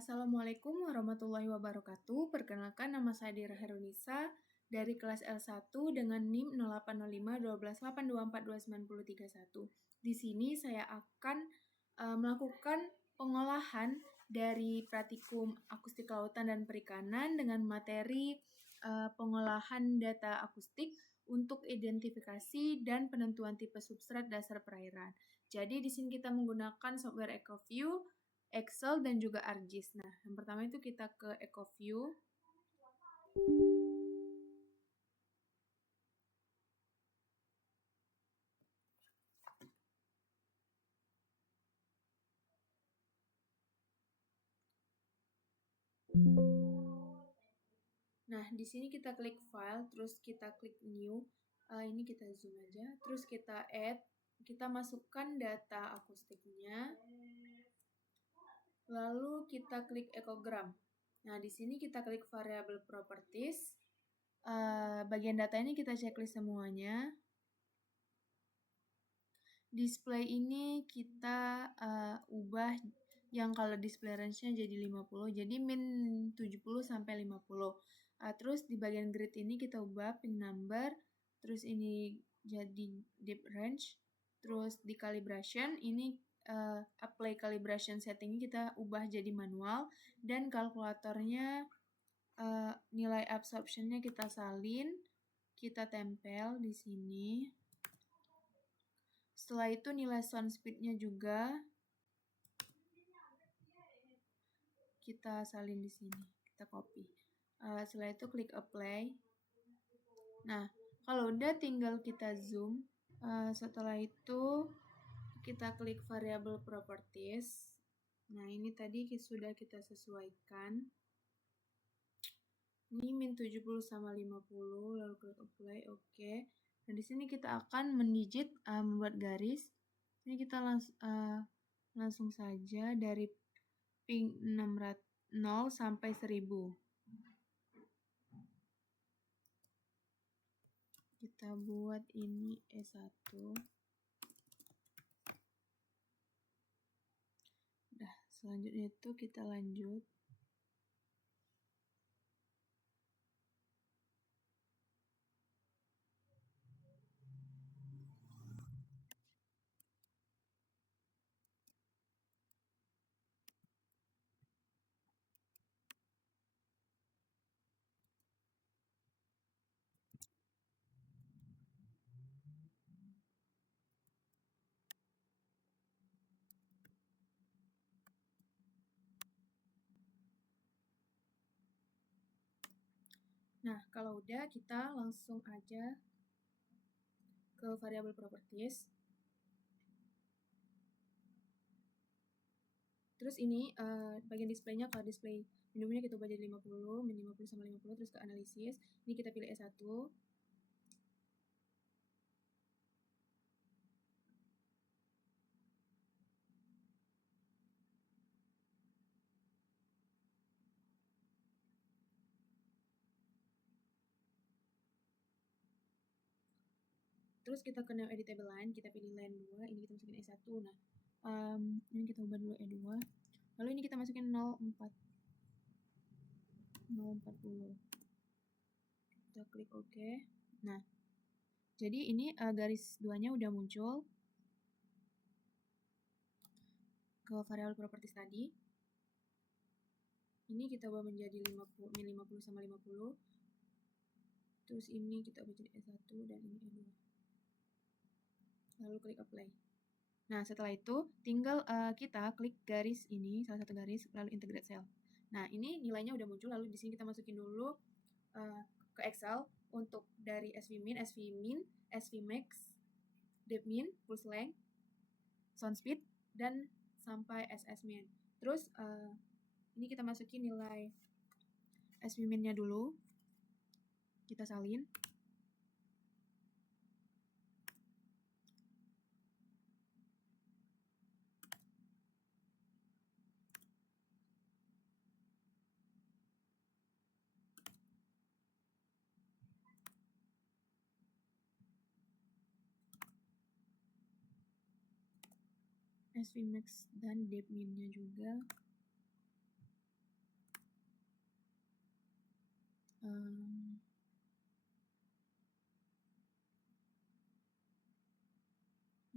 Assalamualaikum warahmatullahi wabarakatuh. Perkenalkan, nama saya Dira Herunisa dari kelas L1 dengan NIM 0805 1282429031. Di sini saya akan melakukan pengolahan dari praktikum akustik lautan dan perikanan dengan materi pengolahan data akustik untuk identifikasi dan penentuan tipe substrat dasar perairan. Jadi di sini kita menggunakan software EcoView, Excel, dan juga ArcGIS. Nah, yang pertama itu kita ke EcoView. Nah, di sini kita klik File, terus kita klik New. Ini kita zoom aja. Terus kita Add. Kita masukkan data akustiknya. Lalu kita klik Ecogram. Nah, di sini kita klik Variable Properties. Bagian data ini kita checklist semuanya. Display ini kita ubah yang kalau display range-nya jadi 50, jadi min 70 sampai 50. Terus di bagian grid ini kita ubah pin number, terus ini jadi deep range, terus di calibration ini apply calibration setting kita ubah jadi manual, dan kalkulatornya nilai absorption-nya kita salin, kita tempel di sini. Setelah itu nilai sound speed-nya juga kita salin di sini, kita copy. Setelah itu klik apply. Nah, kalau udah tinggal kita zoom. Setelah itu kita klik variable properties. Nah, ini tadi sudah kita sesuaikan. Ini min 70 sama 50, lalu klik apply, oke. Nah, di sini kita akan mendigit, membuat garis. Ini kita langsung saja dari ping 600 0 sampai 1000. Kita buat ini E1. Nah, selanjutnya itu kita lanjut. Nah, kalau udah kita langsung aja ke variable properties. Terus ini bagian displaynya, kalau display minimumnya kita ubah jadi 50, min 50 sama 50, terus ke analisis. Ini kita pilih E1. Terus kita ke new editable line, kita pilih line 2, ini kita masukin E1. Nah, ini kita ubah dulu E2. Lalu ini kita masukin 040. Kita klik OK. Nah, jadi ini garis 2-nya udah muncul ke variabel properties tadi. Ini kita ubah menjadi 50, min 50 sama 50. Terus ini kita ubah jadi E1 dan ini E2. Lalu klik apply. Nah, setelah itu tinggal kita klik garis ini, salah satu garis, lalu integrate cell. Nah, ini nilainya udah muncul, lalu di sini kita masukin dulu ke Excel untuk dari SVmin, SVmax, depmin, pulse length, sound speed, dan sampai SSmin. Terus ini kita masukin nilai SVmin-nya dulu, kita salin. SVmax dan depmin-nya juga.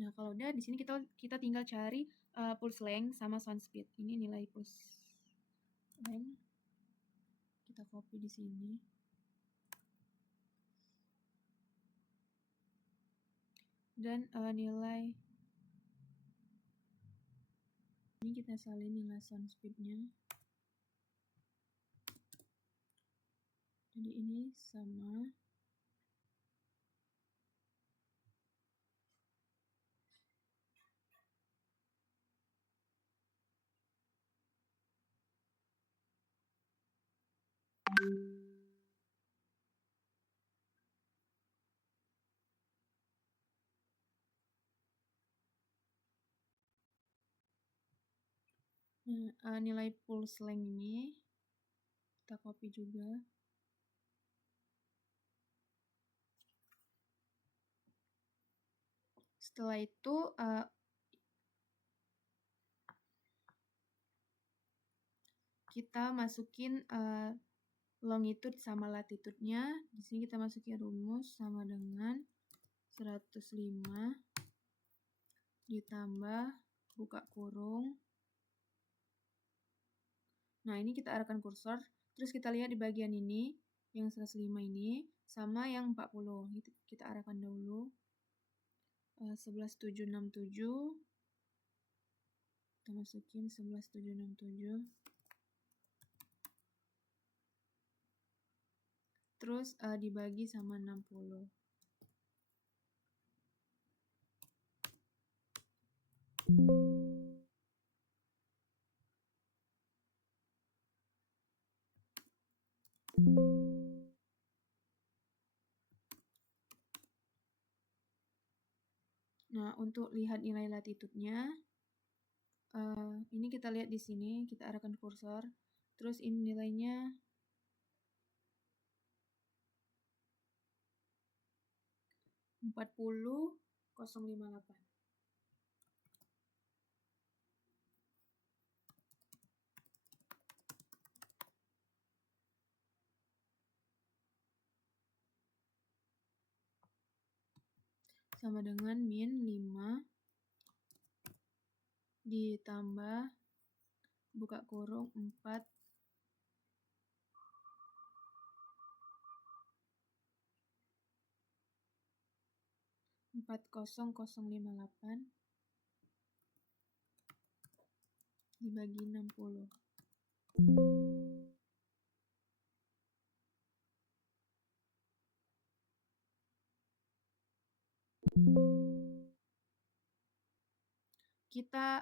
Nah, kalau udah di sini kita tinggal cari pulse length sama sound speed. Ini nilai pulse length. Kita copy di sini. Dan nilai ini kita salin nilai sound speed-nya. Jadi ini sama. Nah, nilai pulse length ini kita copy juga. Setelah itu kita masukin longitude sama latitude-nya. Di sini kita masukin rumus sama dengan 105 ditambah buka kurung. Nah, ini kita arahkan kursor. Terus kita lihat di bagian ini, yang 105 ini, sama yang 40. Kita arahkan dahulu. 11767. Kita masukin 11767. Terus dibagi sama 60. Nah, untuk lihat nilai latitude-nya, ini kita lihat di sini, kita arahkan kursor. Terus ini nilainya 40,058. Sama dengan min 5 ditambah buka kurung 4 40058 dibagi 60. Kita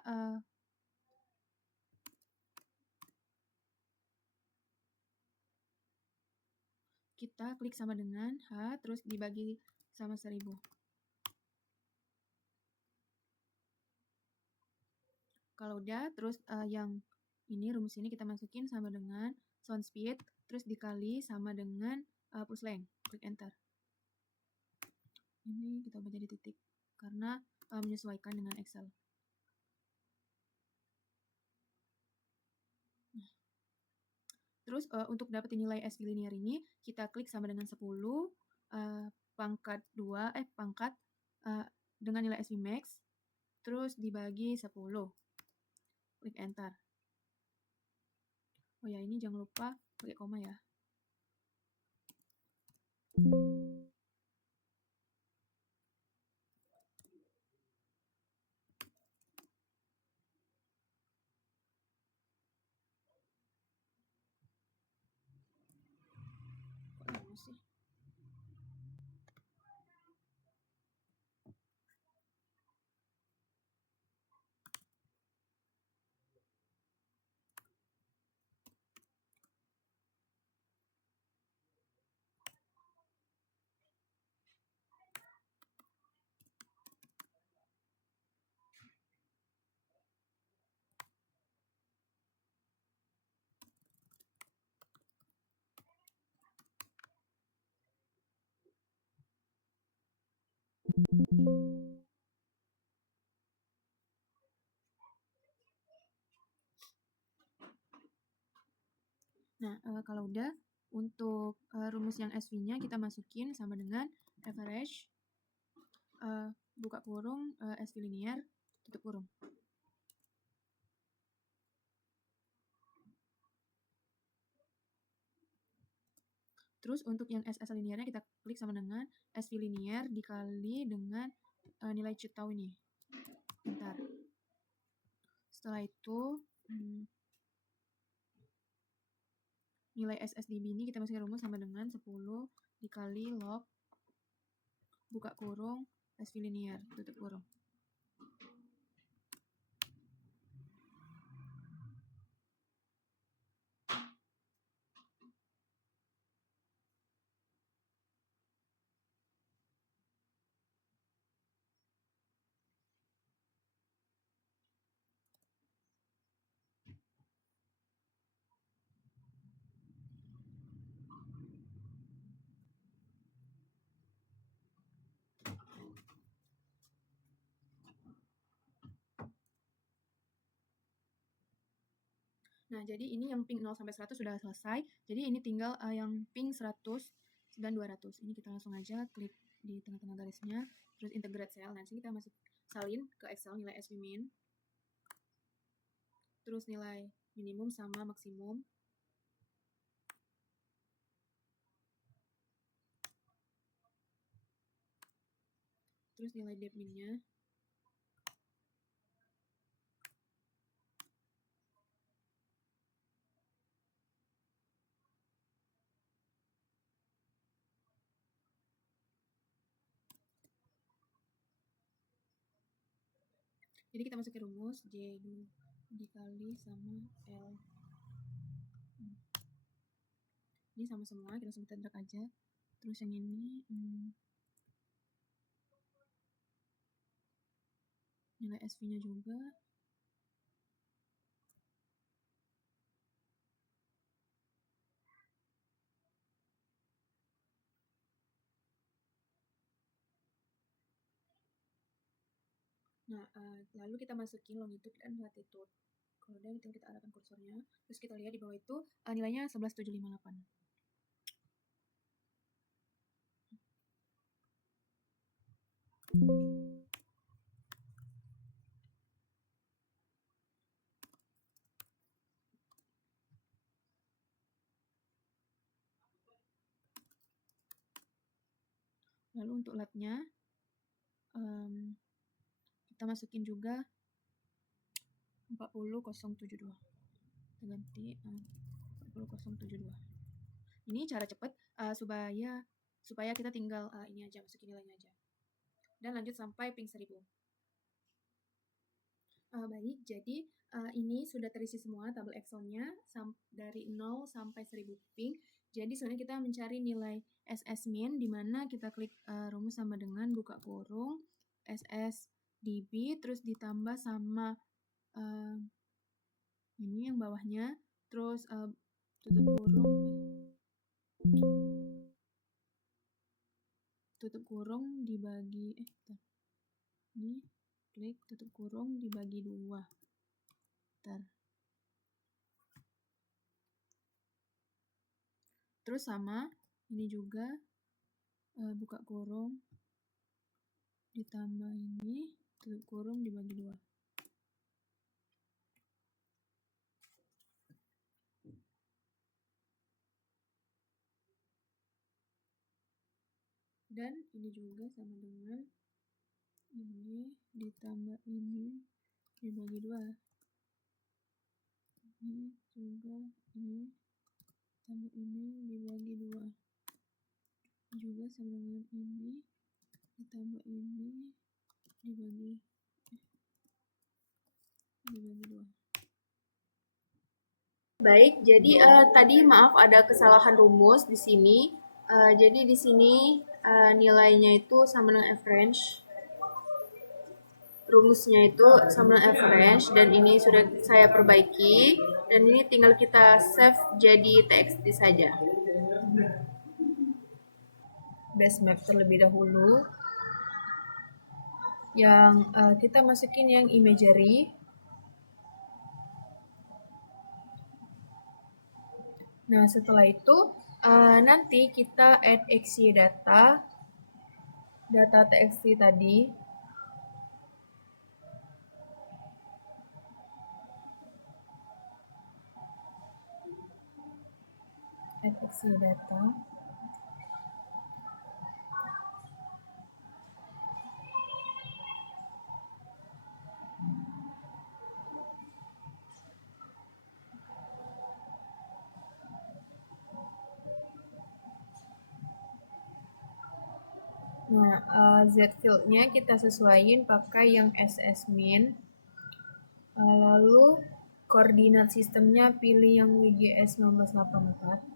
klik sama dengan H, terus dibagi sama 1000. Kalau udah, terus yang ini rumus ini kita masukin sama dengan sound speed, terus dikali sama dengan pulse length. Klik enter. Ini kita ubah jadi titik karena menyesuaikan dengan Excel. Nah. Terus untuk dapetin nilai SV linear ini, kita klik sama dengan 10 pangkat 2 pangkat dengan nilai SV max, terus dibagi 10. Klik enter. Oh ya, ini jangan lupa pakai koma ya. Kok lama sih? Nah, kalau udah, untuk rumus yang SV-nya kita masukin sama dengan average buka kurung, SV linear, tutup kurung. Terus untuk yang SS linearnya kita klik sama dengan SV linear dikali dengan nilai cheat tahu ini. Bentar. Setelah itu nilai SSDB ini kita masukkan rumus sama dengan 10 dikali log buka kurung SV linear, tutup kurung. Nah, jadi ini yang ping 0 sampai 100 sudah selesai. Jadi ini tinggal yang ping 100 dan 200. Ini kita langsung aja klik di tengah-tengah garisnya, terus integrate cell. Nanti kita masuk salin ke Excel nilai SV min, terus nilai minimum sama maksimum. Terus nilai dep min-nya. Jadi kita masukin rumus J dikali sama L. Ini sama semua, kita langsung drag aja. Terus yang ini nilai SV-nya juga. Nah, lalu kita masukin longitude dan latitude. Kalau udah tinggal kita arahkan kursornya. Terus kita lihat di bawah itu nilainya 11758. Lalu untuk latnya kita masukin juga 40072. Kita ganti 40072. Ini cara cepat supaya kita tinggal ini aja, masukin nilainya aja. Dan lanjut sampai ping 1000. Baik, jadi ini sudah terisi semua tabel Excel-nya dari 0 sampai 1000 ping. Jadi sebenarnya kita mencari nilai SS min, di mana kita klik rumus sama dengan buka kurung SSDB, terus ditambah sama ini yang bawahnya, terus tutup kurung dibagi ini klik tutup kurung dibagi 2. Terus sama ini juga buka kurung ditambah ini tutup kurung dibagi 2. Dan ini juga sama dengan ini ditambah ini dibagi 2. Ini juga ini tambah ini dibagi 2. Juga sama dengan ini ditambah ini dibagi 2. Baik, jadi tadi maaf ada kesalahan rumus di sini. Jadi di sini nilainya itu sama dengan average. Rumusnya itu sama dengan average, dan ini sudah saya perbaiki, dan ini tinggal kita save jadi TXT saja. Base map terlebih dahulu. Yang kita masukin yang imagery. Nah, setelah itu nanti kita add XY data TXT tadi. Isi data. Nah, Z field-nya kita sesuaiin pakai yang SSMin. Lalu koordinat sistemnya pilih yang WGS 1984.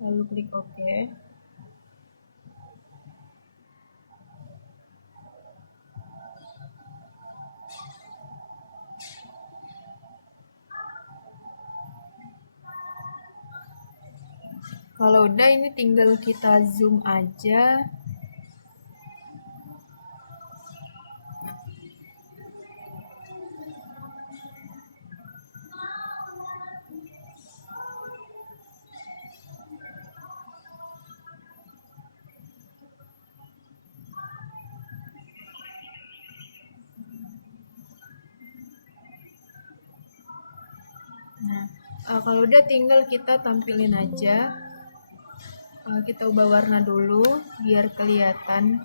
Lalu klik OK. Kalau udah, ini tinggal kita zoom aja. Nah, kalau udah tinggal kita tampilin aja. Kita ubah warna dulu biar kelihatan.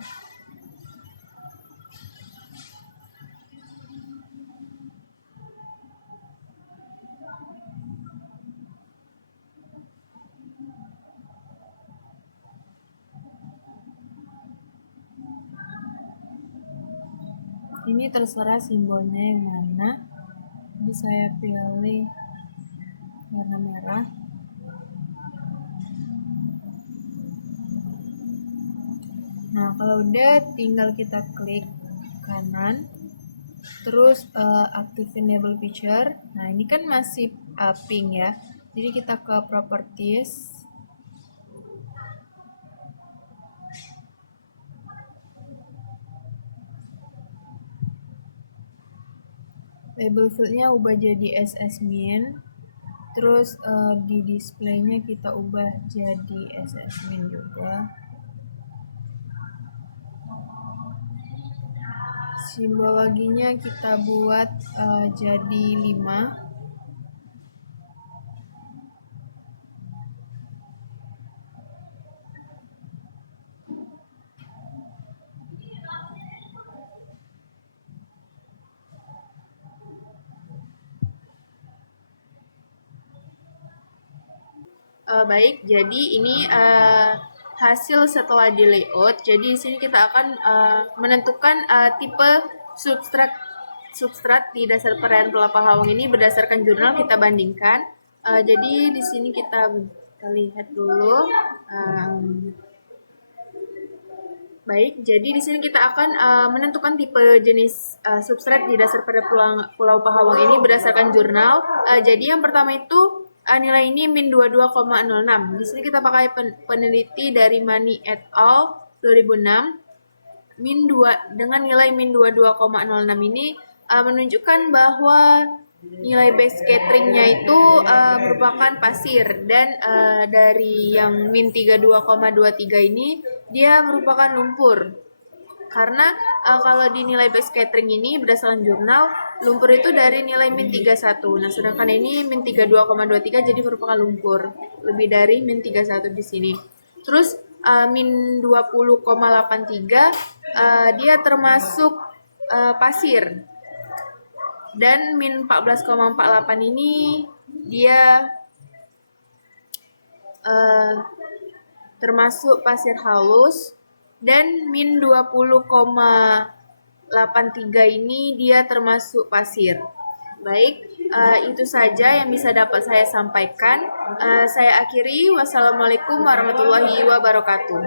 Ini terserah simbolnya yang mana. Jadi saya pilih warna merah. Nah, kalau udah tinggal kita klik kanan, terus aktif enable picture. Nah, ini kan masih pink ya, jadi kita ke properties. Label fieldnya ubah jadi SSMin, terus di displaynya kita ubah jadi SSMin juga. Simbologinya kita buat jadi 5. Baik, jadi ini hasil setelah di layout. Jadi di sini kita akan menentukan tipe substrat di dasar perairan Pulau Pahawang ini berdasarkan jurnal kita bandingkan. Jadi di sini kita lihat dulu. Baik, jadi di sini kita akan menentukan tipe jenis substrat di dasar pada Pulau Pahawang ini berdasarkan jurnal. Jadi yang pertama itu nilai ini min 22,06. Di sini kita pakai peneliti dari Mani et al. 2006. Dengan nilai min 22,06 ini menunjukkan bahwa nilai base scattering-nya itu merupakan pasir, dan dari yang min 32,23 ini dia merupakan lumpur. Karena kalau di nilai base scattering ini berdasarkan jurnal, lumpur itu dari nilai min 31. Nah, sedangkan ini min 32,23 jadi merupakan lumpur. Lebih dari min 31 di sini. Terus min 20,83 dia termasuk pasir. Dan min 14,48 ini dia termasuk pasir halus, dan min 20,83 ini dia termasuk pasir. Baik, itu saja yang bisa dapat saya sampaikan. Saya akhiri. Wassalamualaikum warahmatullahi wabarakatuh.